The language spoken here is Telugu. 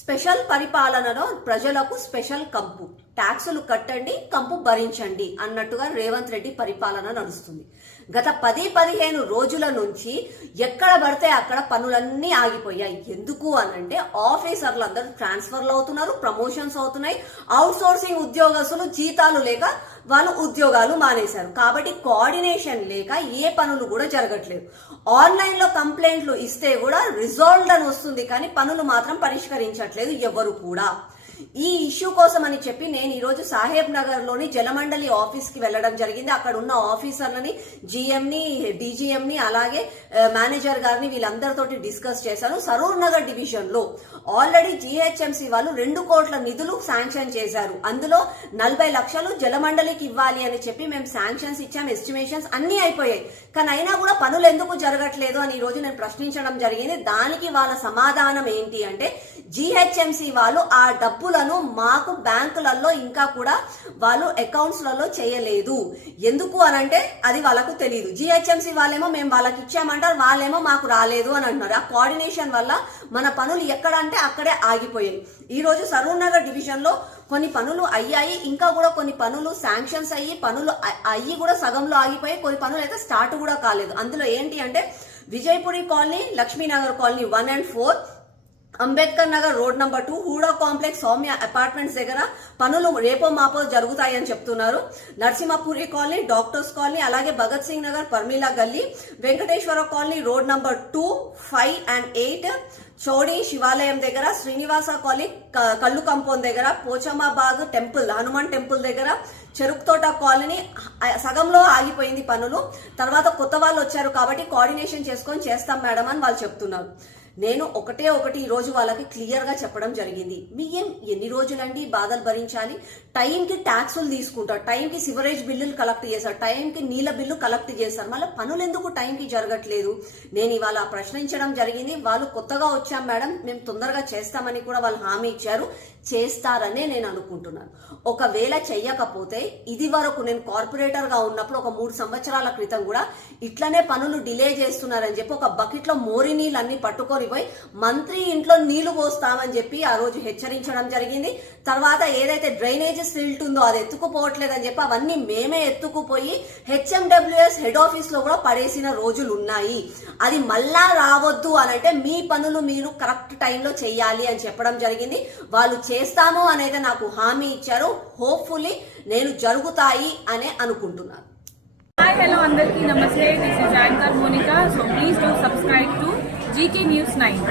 స్పెషల్ పరిపాలనలో ప్రజలకు స్పెషల్ కంపు, ట్యాక్సులు కట్టండి కంపు భరించండి అన్నట్టుగా రేవంత్ రెడ్డి పరిపాలన నడుస్తుంది. గత 10-15 రోజుల నుంచి ఎక్కడ పడితే అక్కడ పనులన్నీ ఆగిపోయాయి. ఎందుకు అనంటే ఆఫీసర్లందరూ ట్రాన్స్ఫర్లు అవుతున్నారు, ప్రమోషన్స్ అవుతున్నాయి, అవుట్ సోర్సింగ్ ఉద్యోగస్తులు జీతాలు లేక వాళ్ళు ఉద్యోగాలు మానేశారు. కాబట్టి కోఆర్డినేషన్ లేక ఏ పనులు కూడా జరగట్లేదు. ఆన్లైన్ లో కంప్లైంట్లు ఇస్తే కూడా రిజాల్వ్డ్ అని వస్తుంది, కానీ పనులు మాత్రం పరిష్కరించట్లేదు ఎవరు కూడా. ఈ ఇష్యూ కోసం అని చెప్పి నేను ఈరోజు సాహెబ్ నగర్ లోని జలమండలి ఆఫీస్ కి వెళ్లడం జరిగింది. అక్కడ ఉన్న ఆఫీసర్లని, జిఎంని, డీజీఎంని, అలాగే మేనేజర్ గారిని వీళ్ళందరితోటి డిస్కస్ చేశాను. సరూర్ నగర్ డివిజన్ లో ఆల్రెడీ జిహెచ్ఎంసీ వాళ్ళు 2 కోట్ల నిధులు శాంక్షన్ చేశారు. అందులో 40 లక్షలు జలమండలికి ఇవ్వాలి అని చెప్పి మేము శాంక్షన్స్ ఇచ్చాం, ఎస్టిమేషన్స్ అన్ని అయిపోయాయి. కానీ అయినా కూడా పనులు ఎందుకు జరగట్లేదు అని ఈ రోజు నేను ప్రశ్నించడం జరిగింది. దానికి వాళ్ళ సమాధానం ఏంటి అంటే జిహెచ్ఎంసీ వాళ్ళు ఆ డబ్బులను మాకు బ్యాంకులలో ఇంకా కూడా వాళ్ళు అకౌంట్స్ లలో చేయలేదు. ఎందుకు అనంటే అది వాళ్ళకు తెలియదు. జిహెచ్ఎంసీ వాళ్ళేమో మేము వాళ్ళకి ఇచ్చామంటారు, వాళ్ళేమో మాకు రాలేదు అని అంటున్నారు. ఆ కోఆర్డినేషన్ వల్ల మన పనులు ఎక్కడ అంటే అక్కడే ఆగిపోయాయి. ఈ రోజు సరూర్ నగర్ డివిజన్ లో కొన్ని పనులు అయ్యాయి, ఇంకా కూడా కొన్ని పనులు శాంక్షన్స్ అయ్యి పనులు అయ్యి కూడా సగంలో ఆగిపోయి, కొన్ని పనులు అయితే స్టార్ట్ కూడా కాలేదు. అందులో ఏంటి అంటే Vijayapuri colony, Lakshmi Nagar colony 1 and 4, Ambedkar Nagar road number 2, Hooda complex, Soumya apartments దగ్గర పనులు రేపో మాపో జరుగుతాయని చెప్తున్నారు. నరసింహపురి కాలనీ, డాక్టర్స్ కాలనీ, అలాగే భగత్ సింగ్ నగర్, పర్మిలా గల్లీ, Venkateswara colony road number 2, 5 and 8, Chowdi శివాలయం దగ్గర, శ్రీనివాస కాలనీ కల్లు కంపౌండ్ దగ్గర, పోచమ్మాబాగ్ టెంపుల్, హనుమాన్ టెంపుల్ దగ్గర, చెరుకు తోట కాలనీ సగంలో ఆగిపోయింది పనులు. తర్వాత కొత్త వాళ్ళు వచ్చారు కాబట్టి కోఆర్డినేషన్ చేసుకొని చేస్తాం మేడం అని వాళ్ళు చెప్తున్నారు. నేను ఒకటి ఈ రోజు వాళ్ళకి క్లియర్ గా చెప్పడం జరిగింది. మీకేం ఎన్ని రోజులండి బాధలు భరించాలి? టైంకి ట్యాక్సులు తీసుకుంటారు, టైంకి సివరేజ్ బిల్లులు కలెక్ట్ చేశారు, టైంకి నీళ్ళ బిల్లు కలెక్ట్ చేశారు, మళ్ళీ పనులు ఎందుకు టైంకి జరగట్లేదు? నేను ఇవాళ ప్రశ్నించడం జరిగింది. వాళ్ళు కొత్తగా వచ్చాం మేడం, మేము తొందరగా చేస్తామని కూడా వాళ్ళు హామీ ఇచ్చారు. చేస్తారనే నేను అనుకుంటున్నాను. ఒకవేళ చెయ్యకపోతే, ఇది వరకు నేను కార్పొరేటర్ గా ఉన్నప్పుడు ఒక 3 సంవత్సరాల క్రితం కూడా ఇట్లనే పనులు డిలే చేస్తున్నారని చెప్పి ఒక బకెట్ లో మోరి నీళ్ళు అన్ని పట్టుకొని పోయి మంత్రి ఇంట్లో నీళ్లు పోస్తామని చెప్పి ఆ రోజు హెచ్చరించడం జరిగింది. తర్వాత ఏదైతే డ్రైనేజ్ సిల్ట్ ఉందో అది ఎత్తుకుపోవట్లేదని చెప్పి అవన్నీ మేమే ఎత్తుకుపోయి హెచ్ఎండబ్ల్యూఎస్ హెడ్ ఆఫీస్ లో కూడా పడేసిన రోజులు ఉన్నాయి. అది మళ్ళా రావద్దు అనంటే మీ పనులు మీరు కరెక్ట్ టైంలో చెయ్యాలి అని చెప్పడం జరిగింది. వాళ్ళు చేస్తాము అనేది నాకు హామీ ఇచ్చారు. హోప్ఫుల్లీ నేను జరుగుతాయి అనే అనుకుంటున్నాను. హాయ్ హలో అందరికీ నమస్తే. This is anchor Monika. So please do subscribe to GK News 9.